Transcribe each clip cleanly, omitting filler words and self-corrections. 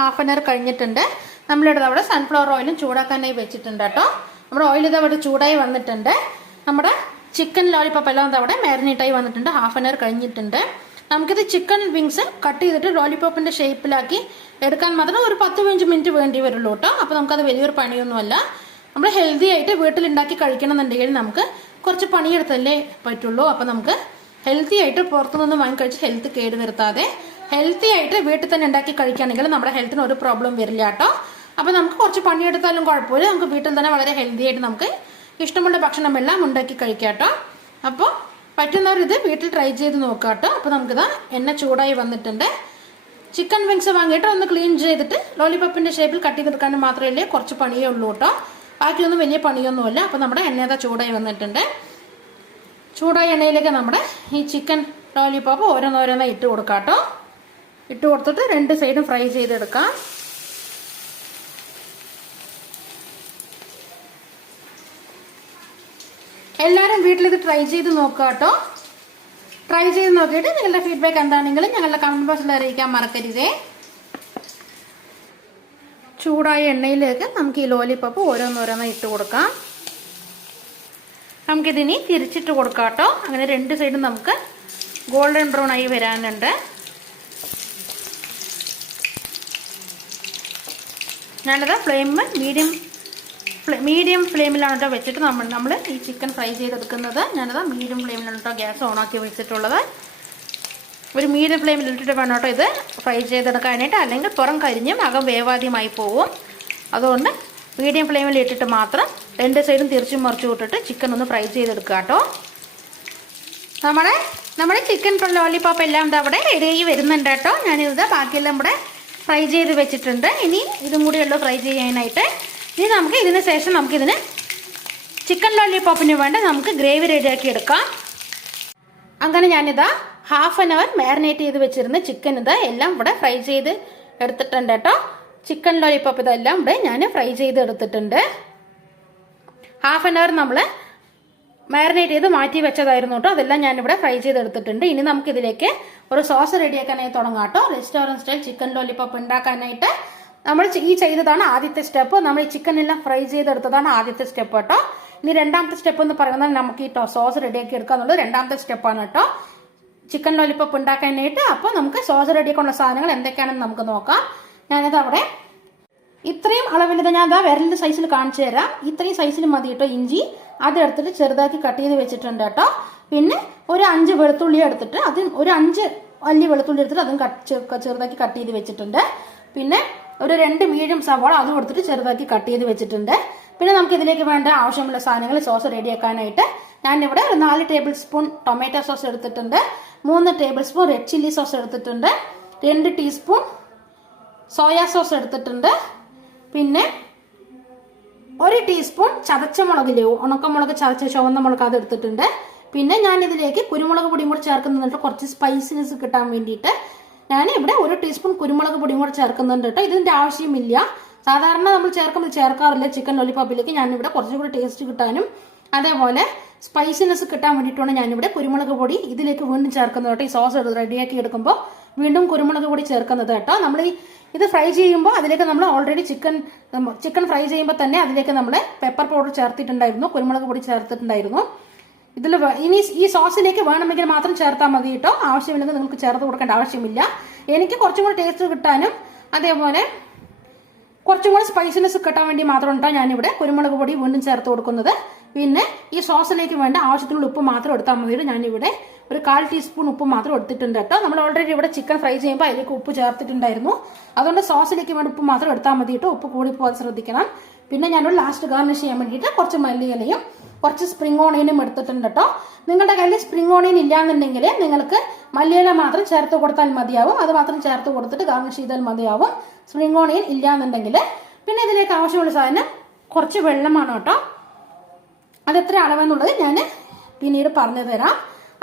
Half an hour കഴിഞ്ഞിട്ടുണ്ട്. നമ്മളിവിടെ അവിടെ സൺഫ്ലവർ ഓയിലും ചൂടാക്കാനായി വെച്ചിട്ടുണ്ട് കേട്ടോ. നമ്മുടെ ഓയിൽ ഇത് അവിടെ ചൂടായി വന്നിട്ടുണ്ട്. നമ്മുടെ ചിക്കൻ ലോലിപോപ്പ് എല്ലാം അവിടെ മാരിനേറ്റായി വന്നിട്ടുണ്ട്. ഹാഫ് ആൻ അവർ കഴിഞ്ഞിട്ടുണ്ട്. നമുക്കിത് ചിക്കൻ വിങ്സ് കട്ട് ചെയ്തിട്ട് ലോലിപോപ്പിന്റെ ഷേപ്പിലാക്കി എടുക്കാൻ മാത്രം ഒരു 10-15 മിനിറ്റ് വേണ്ടി വരുള്ളൂ കേട്ടോ. അപ്പോൾ നമുക്കത് വലിയൊരു പണിയൊന്നുമല്ല. നമ്മൾ ഹെൽത്തി ആയിട്ട് വീട്ടിലുണ്ടാക്കി കഴിക്കണമെന്നുണ്ടെങ്കിൽ നമുക്ക് കുറച്ച് പണിയെടുത്തല്ലേ പറ്റുള്ളൂ. അപ്പോൾ നമുക്ക് ഹെൽത്തി ആയിട്ട് പുറത്തുനിന്ന് വാങ്ങി കഴിച്ച് ഹെൽത്ത് കേട് വരുത്താതെ ഹെൽത്തി ആയിട്ട് വീട്ടിൽ തന്നെ ഉണ്ടാക്കി കഴിക്കുകയാണെങ്കിൽ നമ്മുടെ ഹെൽത്തിന് ഒരു പ്രോബ്ലം വരില്ല കേട്ടോ. അപ്പോൾ നമുക്ക് കുറച്ച് പണിയെടുത്താലും കുഴപ്പമില്ല. നമുക്ക് വീട്ടിൽ തന്നെ വളരെ ഹെൽത്തി ആയിട്ട് നമുക്ക് ഇഷ്ടമുള്ള ഭക്ഷണം എല്ലാം ഉണ്ടാക്കി കഴിക്കാം കേട്ടോ. അപ്പോൾ പറ്റുന്നവർ ഇത് വീട്ടിൽ ട്രൈ ചെയ്ത് നോക്കാം കേട്ടോ. അപ്പോൾ നമുക്കിത് എണ്ണ ചൂടായി വന്നിട്ടുണ്ട്. ചിക്കൻ വിങ്സ് വാങ്ങിയിട്ട് ഒന്ന് ക്ലീൻ ചെയ്തിട്ട് ലോലിപോപ്പിന്റെ ഷേപ്പിൽ കട്ട് ചെയ്തെടുക്കാൻ മാത്രമേ കുറച്ച് പണിയേ ഉള്ളൂ കേട്ടോ. ബാക്കിയൊന്നും വലിയ പണിയൊന്നുമില്ല. അപ്പോൾ നമ്മുടെ എണ്ണ ചൂടായി വന്നിട്ടുണ്ട്. ചൂടായ എണ്ണയിലേക്ക് നമ്മുടെ ഈ ചിക്കൻ ലോലിപോപ്പ് ഓരോന്നോരോന്നായി ഇട്ട് കൊടുക്കാം കേട്ടോ. ഇട്ട് കൊടുത്തിട്ട് രണ്ട് സൈഡും ഫ്രൈ ചെയ്തെടുക്കാം. എല്ലാവരും വീട്ടിലിത് ട്രൈ ചെയ്ത് നോക്കുക കേട്ടോ. ട്രൈ ചെയ്ത് നോക്കിയിട്ട് നിങ്ങളുടെ ഫീഡ്ബാക്ക് എന്താണെങ്കിലും ഞങ്ങളുടെ കമന്റ് ബോക്സിൽ അറിയിക്കാൻ മറക്കരുതേ. ചൂടായ എണ്ണയിലേക്ക് നമുക്ക് ഈ ലോലിപോപ്പ് ഓരോന്നോരോന്നായി ഇട്ട് കൊടുക്കാം. നമുക്കിതിനി തിരിച്ചിട്ട് കൊടുക്കാം കേട്ടോ. അങ്ങനെ രണ്ട് സൈഡും നമുക്ക് ഗോൾഡൻ ബ്രൗൺ ആയി വരാനുണ്ട്. ഞാനത് മീഡിയം ഫ്ലെയിമിലാണ് കേട്ടോ വെച്ചിട്ട് നമ്മൾ ഈ ചിക്കൻ ഫ്രൈ ചെയ്തെടുക്കുന്നത്. ഞാനത് മീഡിയം ഫ്ലെയിമിലാണ് കേട്ടോ ഗ്യാസ് ഓണാക്കി വെച്ചിട്ടുള്ളത്. ഒരു മീഡിയം ഫ്ലെയിമിൽ ഇട്ടിട്ട് വേണം കേട്ടോ ഇത് ഫ്രൈ ചെയ്തെടുക്കാനായിട്ട്. അല്ലെങ്കിൽ പുറം കരിഞ്ഞും അകം വേവാദ്യമായി പോവും. അതുകൊണ്ട് മീഡിയം ഫ്ലെയിമിൽ ഇട്ടിട്ട് മാത്രം രണ്ട് സൈഡും തിരിച്ചും മറിച്ചു വിട്ടിട്ട് ചിക്കൻ ഒന്ന് ഫ്രൈ ചെയ്തെടുക്കുക കേട്ടോ. നമ്മുടെ ചിക്കൻ ലോലിപോപ്പ് എല്ലാം എന്താ അവിടെ റെഡിയായി വരുന്നുണ്ട് കേട്ടോ. ഞാനിത് ബാക്കിയെല്ലാം ഇവിടെ ഫ്രൈ ചെയ്ത് വെച്ചിട്ടുണ്ട്. ഇനി ഇതും കൂടി ഉള്ളൂ ഫ്രൈ ചെയ്യാനായിട്ട്. ഇനി നമുക്ക് ഇതിന് ശേഷം നമുക്കിതിന് ചിക്കൻ ലോലിപോപ്പിന് വേണ്ട നമുക്ക് ഗ്രേവി റെഡിയാക്കി എടുക്കാം. അങ്ങനെ ഞാനിതാ ഹാഫ് ആൻ അവർ മാരിനേറ്റ് ചെയ്ത് വെച്ചിരുന്ന ചിക്കൻ ഇത് എല്ലാം ഇവിടെ ഫ്രൈ ചെയ്ത് എടുത്തിട്ടുണ്ട് കേട്ടോ. ചിക്കൻ ലോലിപോപ്പ് ഇതെല്ലാം ഇവിടെ ഞാൻ ഫ്രൈ ചെയ്ത് എടുത്തിട്ടുണ്ട്. ഹാഫ് ആൻ അവർ നമ്മൾ മാരിനേറ്റ് ചെയ്ത് മാറ്റി വെച്ചതായിരുന്നു കേട്ടോ. അതെല്ലാം ഞാനിവിടെ ഫ്രൈ ചെയ്തെടുത്തിട്ടുണ്ട്. ഇനി നമുക്കിതിലേക്ക് ഒരു സോസ് റെഡിയാക്കാനായി തുടങ്ങാം കേട്ടോ. റെസ്റ്റോറൻറ്റ് സ്റ്റൈൽ ചിക്കൻ ലോലിപോപ്പ് ഉണ്ടാക്കാനായിട്ട് നമ്മൾ ഈ ചെയ്തതാണ് ആദ്യത്തെ സ്റ്റെപ്പ്. നമ്മൾ ഈ ചിക്കൻ എല്ലാം ഫ്രൈ ചെയ്തെടുത്തതാണ് ആദ്യത്തെ സ്റ്റെപ്പ് കേട്ടോ. ഇനി രണ്ടാമത്തെ സ്റ്റെപ്പ് എന്ന് പറയുന്നത് നമുക്ക് ഈ സോസ് റെഡിയാക്കി എടുക്കുക എന്നുള്ളത് രണ്ടാമത്തെ സ്റ്റെപ്പാണ് കേട്ടോ ചിക്കൻ ലോലിപോപ്പ് ഉണ്ടാക്കാനായിട്ട്. അപ്പോൾ നമുക്ക് സോസ് റെഡിയാക്കാനുള്ള സാധനങ്ങൾ എന്തൊക്കെയാണെന്ന് നമുക്ക് നോക്കാം. ഞാനത് അവിടെ ഇത്രയും അളവിൽ ഞാൻ വിരലിന്റെ സൈസിൽ കാണിച്ചു തരാം. ഇത്രയും സൈസിൽ മതി കേട്ടോ ഇഞ്ചി. അതെടുത്തിട്ട് ചെറുതാക്കി കട്ട് ചെയ്ത് വെച്ചിട്ടുണ്ട് കേട്ടോ. പിന്നെ ഒരു 5 വെളുത്തുള്ളി എടുത്തിട്ട് ഒരു 5 വലിയ വെളുത്തുള്ളി എടുത്തിട്ട് അതും ചെറുതാക്കി കട്ട് ചെയ്ത് വെച്ചിട്ടുണ്ട്. പിന്നെ ഒരു 2 മീഡിയം സവാള അതും എടുത്തിട്ട് ചെറുതാക്കി കട്ട് ചെയ്ത് വെച്ചിട്ടുണ്ട്. പിന്നെ നമുക്ക് ഇതിലേക്ക് വേണ്ട ആവശ്യമുള്ള സാധനങ്ങൾ സോസ് റെഡിയാക്കാനായിട്ട് ഞാനിവിടെ ഒരു 4 ടേബിൾ സ്പൂൺ ടൊമാറ്റോ സോസ് എടുത്തിട്ടുണ്ട്. 3 table spoon red chilli sauce എടുത്തിട്ടുണ്ട്. 2 ടീസ്പൂൺ സോയാ സോസ് എടുത്തിട്ടുണ്ട്. പിന്നെ 1 ടീസ്പൂൺ ചതച്ച മുളകില്ലേ ഉണക്കമുളക് ചതച്ച ചുവന്ന മുളക് അത് എടുത്തിട്ടുണ്ട്. പിന്നെ ഞാൻ ഇതിലേക്ക് കുരുമുളക് പൊടിയും കൂടെ ചേർക്കുന്നുണ്ട് കുറച്ച് സ്പൈസിനെസ് കിട്ടാൻ വേണ്ടിയിട്ട്. ഞാൻ ഇവിടെ 1 ടീസ്പൂൺ കുരുമുളക് പൊടിയും കൂടെ ചേർക്കുന്നുണ്ട് കേട്ടോ. ഇതിന്റെ ആവശ്യമില്ല. സാധാരണ നമ്മൾ ചേർക്കാറില്ല ചിക്കൻ ലോലിപോപ്പിലേക്ക്. ഞാനിവിടെ കുറച്ചും കൂടി ടേസ്റ്റ് കിട്ടാനും അതേപോലെ സ്പൈസിനെസ് കിട്ടാൻ വേണ്ടിയിട്ടാണ് ഞാനിവിടെ കുരുമുളക് പൊടി ഇതിലേക്ക് വീണ്ടും ചേർക്കുന്നത് കേട്ടോ. ഈ സോസ് റെഡിയാക്കി എടുക്കുമ്പോൾ വീണ്ടും കുരുമുളക് പൊടി ചേർക്കുന്നത് കേട്ടോ. നമ്മൾ ഇത് ഫ്രൈ ചെയ്യുമ്പോൾ അതിലേക്ക് നമ്മൾ ഓൾറെഡി ചിക്കൻ ഫ്രൈ ചെയ്യുമ്പോൾ തന്നെ അതിലേക്ക് നമ്മൾ പെപ്പർ പൗഡർ ചേർത്തിട്ടുണ്ടായിരുന്നു, കുരുമുളക് പൊടി ചേർത്തിട്ടുണ്ടായിരുന്നു. ഇതിൽ ഇനി ഈ സോസിലേക്ക് വേണമെങ്കിൽ മാത്രം ചേർത്താൽ മതി കേട്ടോ. ആവശ്യമില്ലെങ്കിൽ നിങ്ങൾക്ക് ചേർത്ത് കൊടുക്കേണ്ട ആവശ്യമില്ല. എനിക്ക് കുറച്ചും കൂടി ടേസ്റ്റ് കിട്ടാനും അതേപോലെ കുറച്ചും കൂടി സ്പൈസിനെസ് കിട്ടാൻ വേണ്ടി മാത്രം കേട്ടോ ഞാനിവിടെ കുരുമുളക് പൊടി വീണ്ടും ചേർത്ത് കൊടുക്കുന്നത്. പിന്നെ ഈ സോസിലേക്ക് വേണ്ട ആവശ്യത്തിനുള്ള ഉപ്പ് മാത്രം എടുത്താൽ മതി. ഞാനിവിടെ ഒരു 1/4 ടീസ്പൂൺ ഉപ്പ് മാത്രം എടുത്തിട്ടുണ്ട് കേട്ടോ. നമ്മൾ ഓൾറെഡി ഇവിടെ ചിക്കൻ ഫ്രൈ ചെയ്യുമ്പോൾ അതിലേക്ക് ഉപ്പ് ചേർത്തിട്ടുണ്ടായിരുന്നു. അതുകൊണ്ട് സോസിലേക്ക് വേണ്ട ഉപ്പ് മാത്രം എടുത്താൽ മതി കേട്ടോ. ഉപ്പ് കൂടി പോകാതെ ശ്രദ്ധിക്കണം. പിന്നെ ഞാനൊരു ലാസ്റ്റ് ഗാർണിഷ് ചെയ്യാൻ വേണ്ടിയിട്ട് കുറച്ച് മല്ലിയിലയും കുറച്ച് സ്പ്രിംഗ് ഓണിയനും എടുത്തിട്ടുണ്ട് കേട്ടോ. നിങ്ങളുടെ കയ്യിൽ സ്പ്രിംഗ് ഓണിയൻ ഇല്ലാന്നുണ്ടെങ്കിൽ നിങ്ങൾക്ക് മല്ലിയില മാത്രം ചേർത്ത് കൊടുത്താൽ മതിയാവും. അത് മാത്രം ചേർത്ത് കൊടുത്തിട്ട് ഗാർണിഷ് ചെയ്താൽ മതിയാവും സ്പ്രിംഗ് ഓണിയൻ ഇല്ലാന്നുണ്ടെങ്കിൽ. പിന്നെ ഇതിലേക്ക് ആവശ്യമുള്ള സാധനം കുറച്ച് വെള്ളമാണ് കേട്ടോ. അതെത്ര അളവെന്നുള്ളത് ഞാൻ പിന്നീട് പറഞ്ഞു തരാം.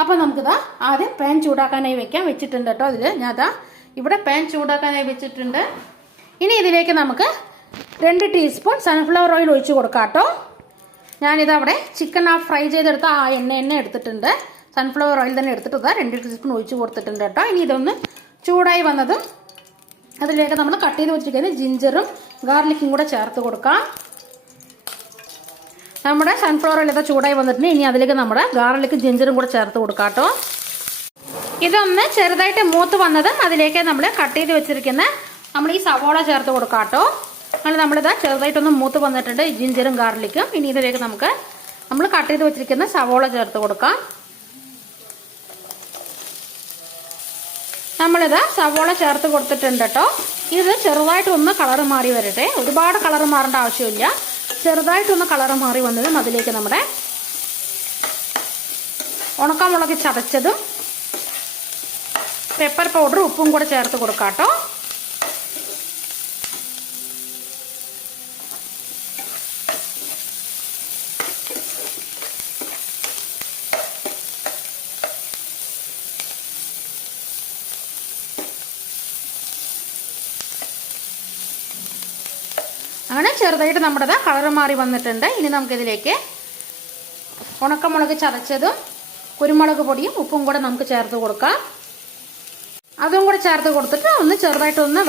അപ്പോൾ നമുക്കിതാ ആദ്യം പാൻ ചൂടാക്കാനായി വെച്ചിട്ടുണ്ട് കേട്ടോ. ഇതിൽ ഞാൻ ഇവിടെ പാൻ ചൂടാക്കാനായി വെച്ചിട്ടുണ്ട്. ഇനി ഇതിലേക്ക് നമുക്ക് 2 ടീസ്പൂൺ സൺഫ്ലവർ ഓയിൽ ഒഴിച്ച് കൊടുക്കാം കേട്ടോ. ഞാനിതവിടെ ചിക്കൻ ഫ്രൈ ചെയ്തെടുത്ത ആ എണ്ണ എടുത്തിട്ടുണ്ട്. സൺഫ്ലവർ ഓയിൽ തന്നെ എടുത്തിട്ട് 2 ടീസ്പൂൺ ഒഴിച്ച് കൊടുത്തിട്ടുണ്ട് കേട്ടോ. ഇനി ഇതൊന്ന് ചൂടായി വന്നതും അതിലേക്ക് നമ്മൾ കട്ട് ചെയ്ത് വെച്ചിരിക്കുന്ന ജിഞ്ചറും ഗാർലിക്കും കൂടെ ചേർത്ത് കൊടുക്കാം. നമ്മുടെ സൺഫ്ലവർ ഓയിൽ ഇത് ചൂടായി വന്നിട്ടുണ്ട്. ഇനി അതിലേക്ക് നമ്മുടെ ഗാർലിക്കും ജിഞ്ചറും കൂടെ ചേർത്ത് കൊടുക്കാം കേട്ടോ. ഇതൊന്ന് ചെറുതായിട്ട് മൂത്ത് വന്നതും അതിലേക്ക് നമ്മൾ കട്ട് ചെയ്ത് വെച്ചിരിക്കുന്ന നമ്മൾ ഈ സവോള ചേർത്ത് കൊടുക്കാം കേട്ടോ. അങ്ങനെ നമ്മളിത് ചെറുതായിട്ടൊന്ന് മൂത്ത് വന്നിട്ടുണ്ട്, ഈ ജിഞ്ചറും ഗാർലിക്കും. ഇനി ഇതിലേക്ക് നമുക്ക് നമ്മൾ കട്ട് ചെയ്ത് വെച്ചിരിക്കുന്ന സവോള ചേർത്ത് കൊടുക്കാം. നമ്മളിത് സവോള ചേർത്ത് കൊടുത്തിട്ടുണ്ട് കേട്ടോ. ഇത് ചെറുതായിട്ടൊന്ന് കളർ മാറി വരട്ടെ, ഒരുപാട് കളർ മാറേണ്ട ആവശ്യമില്ല. ചെറുതായിട്ടൊന്ന് കളർ മാറി വന്നതും അതിലേക്ക് നമ്മുടെ ഉണക്കമുളക് ചതച്ചതും പെപ്പർ പൗഡർ ഉപ്പും കൂടെ ചേർത്ത് കൊടുക്കാം കേട്ടോ. അങ്ങനെ ചെറുതായിട്ട് നമ്മുടെ കളർ മാറി വന്നിട്ടുണ്ട്. ഇനി നമുക്കിതിലേക്ക് ഉണക്കമുളക് ചതച്ചതും കുരുമുളക് പൊടിയും ഉപ്പും കൂടെ നമുക്ക് ചേർത്ത് കൊടുക്കാം. അതും കൂടെ ചേർത്ത് കൊടുത്തിട്ട് ഒന്ന് ചെറുതായിട്ടൊന്ന്